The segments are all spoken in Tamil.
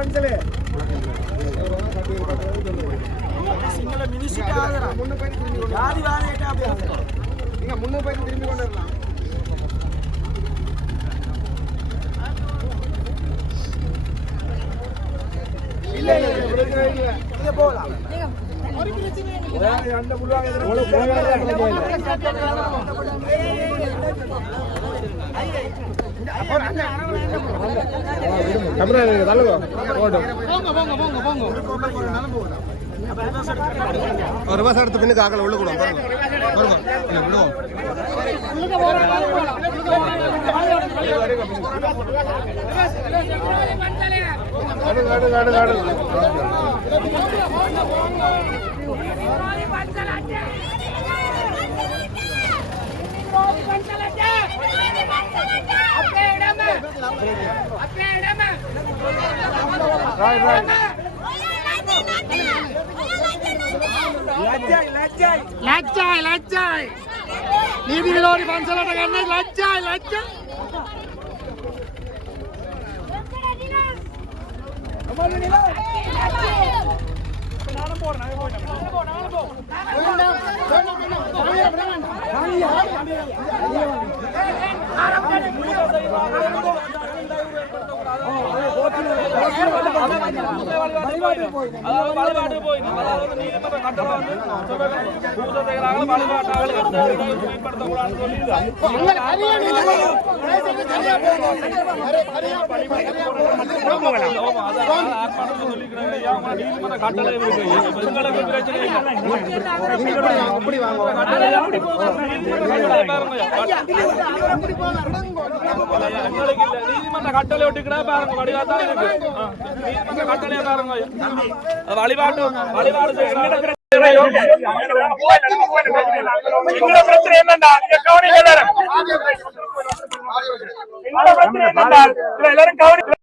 பஞ்சலே சிங்கள மினிஸ்ட்ரி ஆகுறா முன்ன போய் திரும்பி கொண்டு ஜாதி நீங்க முன்ன போய் திரும்பி கொண்டு வரலாம் இல்ல இல்ல போகலாம் பிரச்சனை இல்ல இங்க போகலாம் அந்த ஒரு பஸ் எடுத்து பின்னுக்கு ஆகல உள்ள கூட பாருங்க பாருங்க இல்ல লজ্জায় লজ্জায় নীতি বিরোধী পাঁচশো টাকা নেই লজ্জায় লজ্জায় আর அப்படி வாங்க நீதிமன்ற கட்டளை ஒட்டிக்கிட்டா பாருங்க வடிவாத்த. இல்ல வழிபாட்டு வழிபாடு எங்களோட பிரச்சனை கவனிங்க எல்லாரும் எங்களோட பிரச்சனை இதுல எல்லாரும் கவனிக்க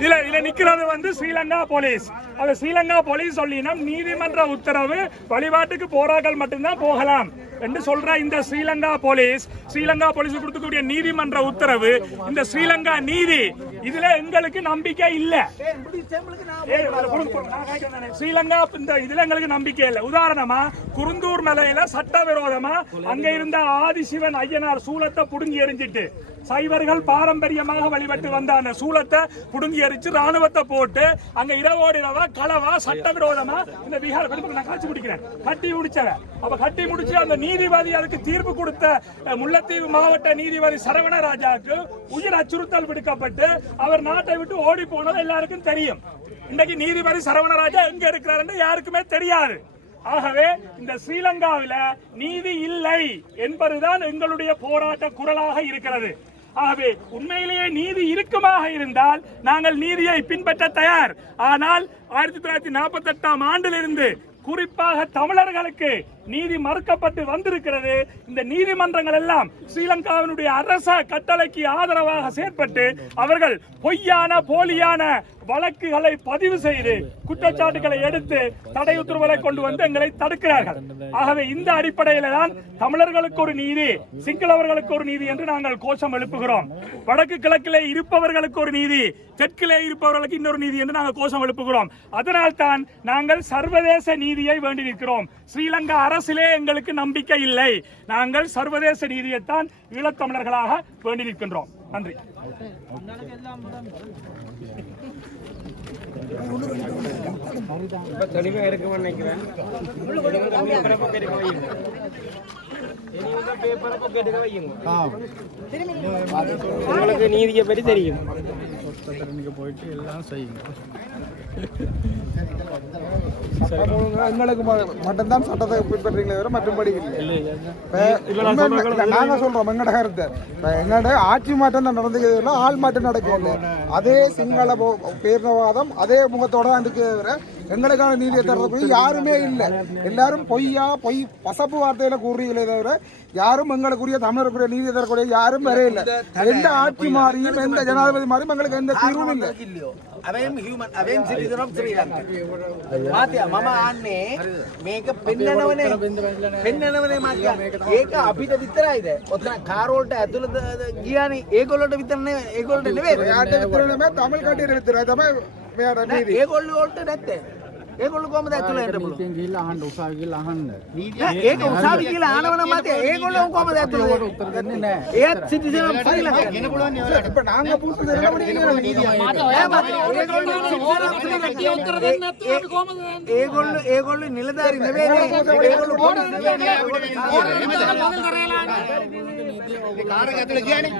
இதுல இதுல நிக்கிறது வந்து ஸ்ரீலங்கா போலீஸ் அது ஸ்ரீலங்கா போலீஸ் சொல்லினா நீதிமன்ற உத்தரவு வழிபாட்டுக்கு போராக்கள் மட்டும்தான் போகலாம். என்று சொல்ற இந்த ஸ்ரீலங்கா போலீஸ் ஸ்ரீலங்கா போலீஸ் கொடுக்கக்கூடிய நீதிமன்ற உத்தரவு இந்த ஸ்ரீலங்கா நீதி இதுல எங்களுக்கு நம்பிக்கை இல்ல. ஸ்ரீலங்கா இந்த இதுல எங்களுக்கு நம்பிக்கை இல்ல. உதாரணமா குருந்தூர் மலையில சட்டவிரோதமா அங்க இருந்த ஆதிசிவன் ஐயனார் சூலத்தை புடுங்கி எறிஞ்சிட்டு சைவர்கள் பாரம்பரியமாக வழிபட்டு வந்த அந்த சூலத்தை புடுங்கி எரிச்சு ராணுவத்தை போட்டு அங்க இரவோடு இரவா களவா சட்டவிரோதமா இந்த பீகார் நான் காட்சி முடிக்கிறேன் கட்டி முடிச்சவன். அப்ப கட்டி முடிச்சு அந்த நீ நீதிபதி அதுக்கு தீர்ப்பு கொடுத்த முல்லைத்தீவு மாவட்ட நீதிபதி சரவண ராஜாவுக்கு உயிர் அச்சுறுத்தல் விடுக்கப்பட்டு அவர் நாட்டை விட்டு ஓடி போனது எல்லாருக்கும் தெரியும். இன்னைக்கு நீதிபதி சரவணராஜா எங்க இருக்கிறாருன்னு யாருக்குமே தெரியாது. ஆகவே இந்த ஸ்ரீலங்காவில நீதி இல்லை என்பதுதான் எங்களுடைய போராட்ட குரலாக இருக்கிறது. ஆகவே உண்மையிலேயே நீதி இருக்குமாக இருந்தால் நாங்கள் நீதியை பின்பற்ற தயார். ஆனால் ஆயிரத்தி தொள்ளாயிரத்தி நாற்பத்தி எட்டாம் ஆண்டிலிருந்து குறிப்பாக தமிழர்களுக்கு நீதி மறுக்கப்பட்டு வந்திருக்கிறது. இந்த நீதிமன்றங்கள் எல்லாம் ஸ்ரீலங்காவினுடைய அரச கட்டளைக்கு ஆதரவாக செயற்பட்டு அவர்கள் பொய்யான போலியான வழக்குகளை பதிவு செய்து குற்றச்சாட்டுகளை எடுத்து தடை உத்தரவுகளை கொண்டு வந்து எங்களை தடுக்கிறார்கள். ஆகவே இந்த அடிப்படையில தான் தமிழர்களுக்கு ஒரு நீதி சிங்களவர்களுக்கு ஒரு நீதி என்று நாங்கள் கோஷம் எழுப்புகிறோம். வடக்கு கிழக்கிலே இருப்பவர்களுக்கு ஒரு நீதி தெற்கிலே இருப்பவர்களுக்கு இன்னொரு நீதி என்று நாங்கள் கோஷம் எழுப்புகிறோம். அதனால் தான் நாங்கள் சர்வதேச நீதியை வேண்டி நிற்கிறோம். ஸ்ரீலங்கா அரசிலே எங்களுக்கு நம்பிக்கை இல்லை. நாங்கள் சர்வதேச நீதியைத்தான் ஈழத்தமிழர்களாக வேண்டி நிற்கின்றோம். நன்றி. தெளிவா நினைக்கிறேன். உங்களுக்கு நீதியை பற்றி தெரியும். சட்டம் ஒழுங்கா எங்களுக்கு மட்டும்தான் சட்டத்தை பின்பற்றீங்களே தவிர மற்றபடி இல்லை. நாங்க சொல்றோம் எங்கட கருத்தை. எங்கட ஆட்சி மாற்றம் தான் நடந்துக்கிறது இல்லை ஆள் மாற்றம் நடக்கல அதே சிங்கள போ- பேரினவாதம் அதே முகத்தோட தான் இருக்கிறது எங்களுக்கான நீதியை தர்றதுக்கு யாருமே இல்லை. எல்லாரும் பொய்யா பொய் பசப்பு வார்த்தையில கூறுறீங்களே தவிர யாரும் எங்களுக்குரிய தமிழருக்குரிய நீதியை தரக்கூடிய யாரும் வரே இல்லை எந்த ஆட்சி மாறியும் எந்த ஜனாதிபதி மாறியும் எங்களுக்கு எந்த தீர்வும் இல்லை. అవేం హ్యూమన్ అవేం సిటిజన్ ఆఫ్ శ్రీలంక මෙයාට නේද? ඒගොල්ලෝ වලට නැත්තේ. ඒගොල්ලෝ කොහමද ඇතුළේ එන්න පුළුවන්? ඉතින් ගිහිල්ලා අහන්න උසාවි කියලා අහන්න. ඒක උසාවි කියලා අහනවනම් මතේ ඒගොල්ලෝ කොහමද ඇතුළේ? ඒකට උත්තර දෙන්නේ නැහැ. ඒත් සිටිසනම් ෆයිලක් ගන්න පුළුවන් නේ ඔයාලට. අපිට නාංග පුස්තු දෙන්න පුළුවන් නේද? මට ඔයා උත්තර දෙන්න නැතුව අපි කොහමද දන්නේ? ඒගොල්ලෝ ඒගොල්ලෝ නිලධාරි නෙවෙයි. ඒගොල්ලෝ කොහොමද දන්නේ? ඒගොල්ලෝ කාර්යයක් ඇතුළේ කියන්නේ.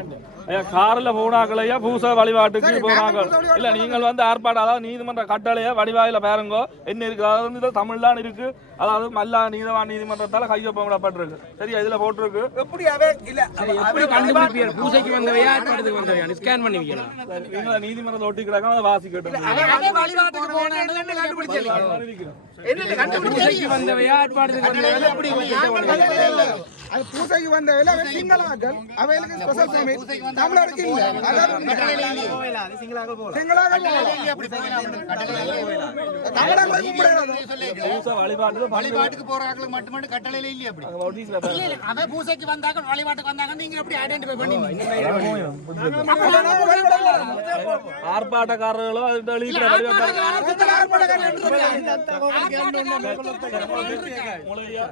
கார்ல போனாக்கள் ஐயா பூச வழிபாட்டுக்கு போனாக்கள் இல்ல நீங்கள் வந்து ஆர்ப்பாட்டம் அதாவது நீதிமன்ற கட்டளைய வடிவாயில பாருங்க என்ன இருக்கு? அதாவது வந்து தமிழ்லாம் இருக்கு. அதாவது மல்லா நீதவான் நீதிமன்றத்தால கையொப்பமிடப்பட்டிருக்கு சரியா? இதுல போட்டிருக்கு. எப்படி இல்ல எப்படி கண்டுபிடிப்பீங்க பூசைக்கு வந்தவையா ஏற்பாடுக்கு வந்தவையா? ஸ்கேன் பண்ணி வைக்கலாம் நீங்க நீதிமன்றத்தை ஒட்டி கிடக்காம அதை வாசிக்கட்டும் வந்தவையா? ஏற்பாடுக்கு வந்தவையா எப்படி அது பூசைக்கு வந்த வேலை அவன் சிங்களாக்கள் அவைகளுக்கு ஸ்பெஷல் பெர்மிட் தமிழருக்கு இல்ல. அதாவது சிங்களாக்கள் தமிழர்களுக்கு கும்பிடுறது பூச வழிபாட்டு வழிபாட்டுக்கு போறாங்களுக்கு மட்டும் கட்டளையில இல்லையா அப்படி. அவன் பூசைக்கு வந்தாங்க வழிபாட்டுக்கு வந்தாங்க நீங்க எப்படி ஐடென்டிஃபை பண்ணீங்க? ஆர்ப்பாட்டக்காரர்களோ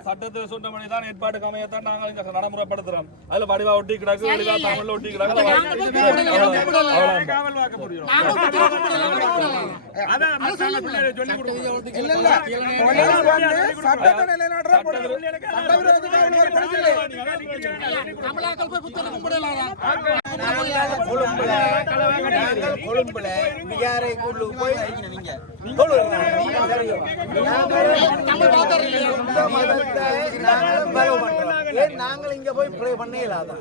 சட்டத்தை சொன்னபடி தான் ஏற்பாடு அமையத்தான் நாங்கள் இங்க நடைமுறைப்படுத்துறோம். அதுல வடிவா ஒட்டி கிடக்கு வடிவா தமிழ்ல ஒட்டி. கொழும்புல போய் மதத்தை நாங்கள் follow பண்றோம். ஏன் நாங்கள் இங்க போய் ப்ரே பண்ண இயலாதா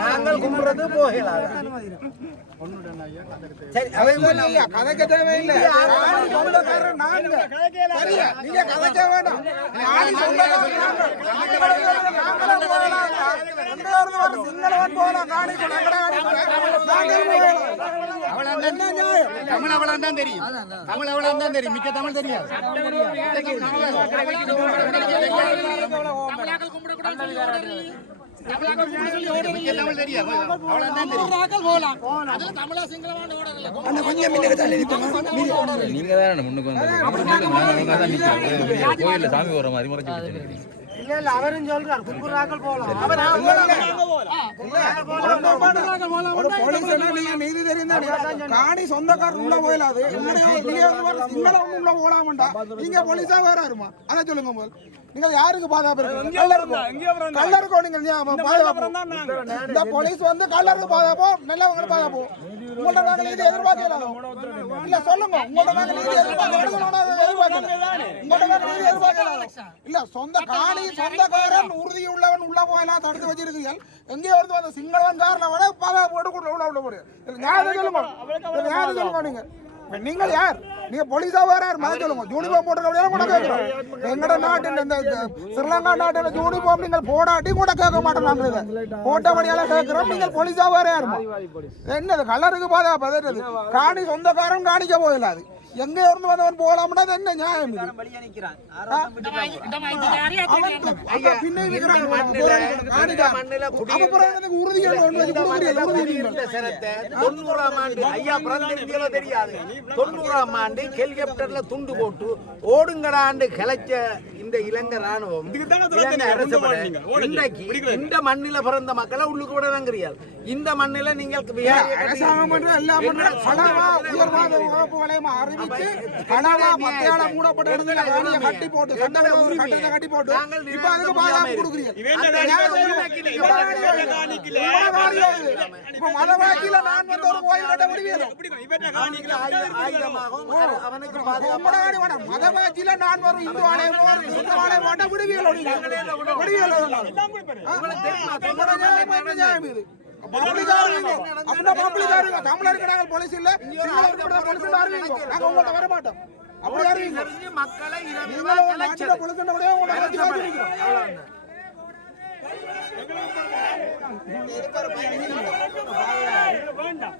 நாங்கள் கும்பிடுறது போக இயலாதா சரி அவன் இல்ல, இல்ல, கதைக்க தேவையில்லை. நாங்க. கதைக்க வேண்டாம். சிங்களவன் போகலாம். காணிக்கு. என்ன நியாயம்? தமிழ் தான் தெரியும் தமிழ் அவ்வளவு தான் தெரியும் மிக்க தமிழ் தெரியாது நீங்க தானே முன்னுக்கு வந்து கோயில்ல சாமி வர மாதிரி முறைச்சு இல்ல இல்ல அவரும் சொல்றார் கும்புறாக்கள் போகலாம் ஒரு போலீஸ் எல்லாம் நீங்க நீதி தெரியும் தானே? காணி சொந்தக்காரர் உள்ள வர சிங்களம் உள்ள போலாமண்டா நீங்க போலீஸா வராருமா அதை சொல்லுங்க முதல். நீங்க யாருக்கு பாதுகாப்பு இருக்கு? கள்ளருக்கும் கள்ளருக்கும் நீங்க ஞாபகம் பாதுகாப்பு இந்த போலீஸ் வந்து கள்ளருக்கு பாதுகாப்போ நல்லவங்களுக்கு பாதுகாப்போ? உங்கள்ட்ட நாங்க நீதி எதிர்பார்க்கலாம் இல்ல சொல்லுங்க. உங்கள்ட்ட நாங்க நீதி எதிர்பார்க்கலாம் உங்கள்ட்ட நாங்க நீதி எதிர்பார்க்கலாம் இல்ல சொந்த காணி சொந்தக்காரன் உறுதி உள்ளவன் உள்ள போயலாம் தடுத்து வச்சிருக்கீர்கள் எங்கே வந்து வந்த சிங்களவன் காரணம் விட பாதுகாப்பு உள்ள உள்ள போடு. ஞாபகம் சொல்லுங்க நீங்க? நீங்கள் யார்? நீங்க போலீஸா வேற மாதிரி சொல்லுங்க. யூனிஃபார்ம் போட்டு கூட கேட்கிறோம் எங்கட நாட்டின் இந்த ஸ்ரீலங்கா நாட்டின் யூனிஃபார்ம் நீங்கள் போடாட்டி கூட கேட்க மாட்டோம் நாங்க இதை போட்டபடியால கேட்கிறோம். நீங்கள் போலீஸா வேற யாருமா? என்னது? கலருக்கு அது என்னது? காணி சொந்தக்காரன் காணிக்க போயிடாது எங்க இருந்து வந்தவன் போகலாம்னா என்ன நியாயம் தெரியாது. தொண்ணூறாம் ஆண்டு ஹெலிகாப்டர்ல துண்டு போட்டு ஓடுங்கடாண்டு கிளைச்ச இந்த இலங்கை ராணுவம் இன்றைக்கு இந்த மண்ணில பிறந்த மக்களை உள்ளுக்கு விட நங்குறீர்கள் இந்த மண்ணில நீங்கள் அரசாங்கம் கட்டி போட்டு கட்டி போட்டு மதவாக்கில நான் ஒரு இந்து ஆலயம் ஒரு இந்து விடுவியல் விடுவியல் நியாயம் இது அப்படின்னா பப்ளிக்கா இருங்க தமிழருக்கு நாங்கள் போலீஸ் இல்ல போலீஸ் நாங்க உங்கள்ட்ட வர மாட்டோம் மக்களை வேண்டாம்